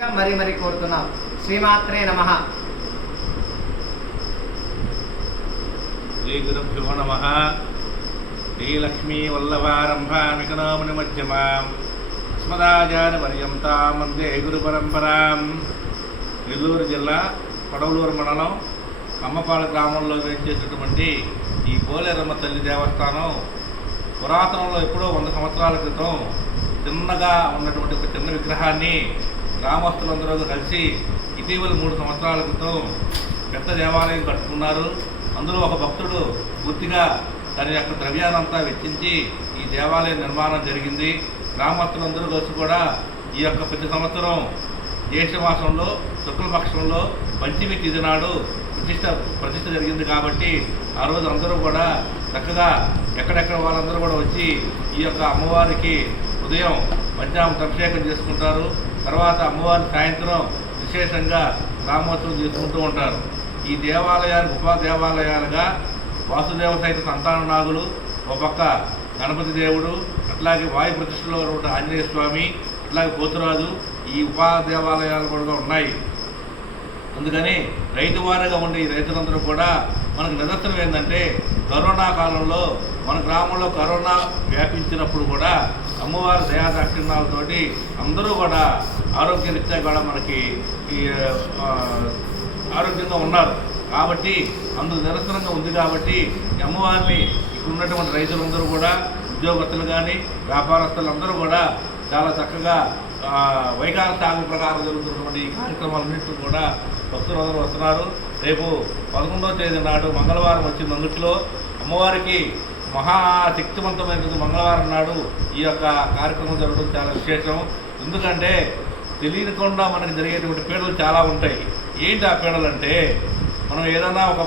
మరి మరి కోరుతున్నాం. శ్రీమాత్రే నమః. శ్రీ గురుభ్యో నమః. శ్రీలక్ష్మీ వల్లభారంభామికనోముని మధ్యమాం అస్మదాచార్య పర్యంతాం వందే గురు పరంపరాం. నెల్లూరు జిల్లా పడవలూరు మండలం కమ్మపాల గ్రామంలో వేయించేటటువంటి ఈ పోలేరమ్మ తల్లి దేవస్థానం పురాతనంలో ఎప్పుడో 100 సంవత్సరాల క్రితం చిన్నగా ఉన్నటువంటి ఒక చిన్న విగ్రహాన్ని గ్రామస్తులందరూ కలిసి ఇటీవల 3 సంవత్సరాల క్రితం పెద్ద దేవాలయం కట్టుకున్నారు. అందులో ఒక భక్తుడు పూర్తిగా తన యొక్క ద్రవ్యానంతా వెచ్చించి ఈ దేవాలయ నిర్మాణం జరిగింది. గ్రామస్తులందరూ కలిసి కూడా ఈ యొక్క ప్రతి సంవత్సరం జ్యేష్ఠమాసంలో శుక్లపక్షంలో పంచమి తిథి నాడు ప్రతిష్ఠ జరిగింది. కాబట్టి ఆ రోజు అందరూ కూడా చక్కగా ఎక్కడెక్కడ వాళ్ళందరూ కూడా వచ్చి ఈ యొక్క అమ్మవారికి ఉదయం మధ్యాహ్నం అభిషేకం చేసుకుంటారు. తర్వాత అమ్మవారి సాయంత్రం విశేషంగా గ్రామోత్సవం చేసుకుంటూ ఉంటారు. ఈ దేవాలయానికి ఉపదేవాలయాలుగా వాసుదేవ సహిత సంతాన నాగులు, ఒక పక్క గణపతి దేవుడు, అట్లాగే వాయు ప్రతిష్టలో ఉన్నటువంటి ఆంజనేయ స్వామి, అట్లాగే పోతురాజు, ఈ ఉపదేవాలయాలు కూడా ఉన్నాయి. అందుకని రైతువారిగా ఉండే ఈ రైతులందరూ కూడా మనకు నిదర్శనం ఏంటంటే, కరోనా కాలంలో మన గ్రామంలో కరోనా వ్యాపించినప్పుడు కూడా అమ్మవారి దయాదాక్షిణ్యాలతోటి అందరూ కూడా ఆరోగ్యరీత్యా కూడా మనకి ఆరోగ్యంగా ఉన్నారు. కాబట్టి అందుకు నిరసనంగా ఉంది. కాబట్టి ఈ అమ్మవారిని ఇక్కడ ఉన్నటువంటి రైతులందరూ కూడా, ఉద్యోగస్తులు కానీ వ్యాపారస్తులు అందరూ కూడా చాలా చక్కగా వైకాల సాగు ప్రకారం జరుగుతున్నటువంటి ఈ కార్యక్రమాలన్నింటినీ కూడా భక్తులందరూ వస్తున్నారు. రేపు 11వ తేదీ నాడు మంగళవారం వచ్చింది. అందుట్లో అమ్మవారికి మహాశక్తివంతమైనటువంటి మంగళవారం నాడు ఈ యొక్క కార్యక్రమం జరగడం చాలా విశేషం. ఎందుకంటే తెలియకుండా మనకి జరిగేటువంటి పీడలు చాలా ఉంటాయి. ఏంటి ఆ పీడలు అంటే, మనం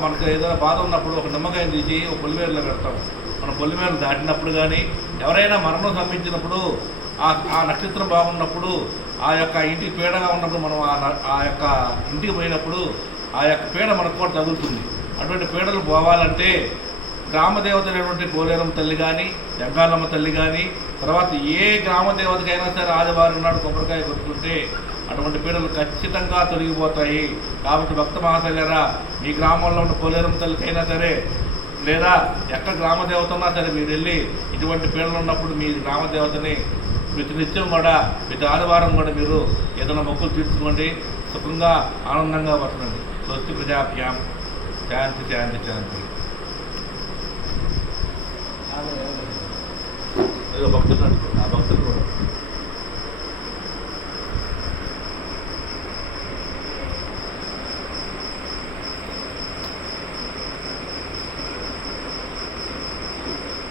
మనకు ఏదైనా బాధ ఉన్నప్పుడు ఒక నిమ్మకాయని తీసి ఒక పొలిమేరలో పెడతాం. మన పొలిమేరలు దాటినప్పుడు కానీ, ఎవరైనా మరణం సంభవించినప్పుడు, ఆ నక్షత్రం బాగున్నప్పుడు, ఆ యొక్క ఇంటికి పీడగా ఉన్నప్పుడు మనం ఆ యొక్క ఇంటికి పోయినప్పుడు ఆ యొక్క పీడ మనకు కూడా తగులుతుంది. అటువంటి పీడలు పోవాలంటే గ్రామదేవత అయినటువంటి పోలేరమ్మ తల్లి కానీ, జంగాలమ్మ తల్లి కానీ, తర్వాత ఏ గ్రామదేవతకైనా సరే ఆదివారం నాడు కొబ్బరికాయ కొట్టుకుంటే అటువంటి పీడలు ఖచ్చితంగా తొలగిపోతాయి. కాబట్టి భక్త మహాశైలరా, మీ గ్రామంలో ఉన్న పోలేరమ్మ తల్లికైనా సరే, లేదా ఎక్కడ గ్రామదేవత ఉన్నా సరే, మీరు వెళ్ళి ఇటువంటి పీడలు ఉన్నప్పుడు మీ గ్రామదేవతని ప్రతి నిత్యం కూడా, ప్రతి ఆదివారం కూడా మీరు ఏదైనా మొక్కులు తీర్చుకోండి. సుఖంగా ఆనందంగా బతకండి. స్వస్తి ప్రజాభ్యాం. శాంతి శాంతి శాంతి. భక్తులు కూడా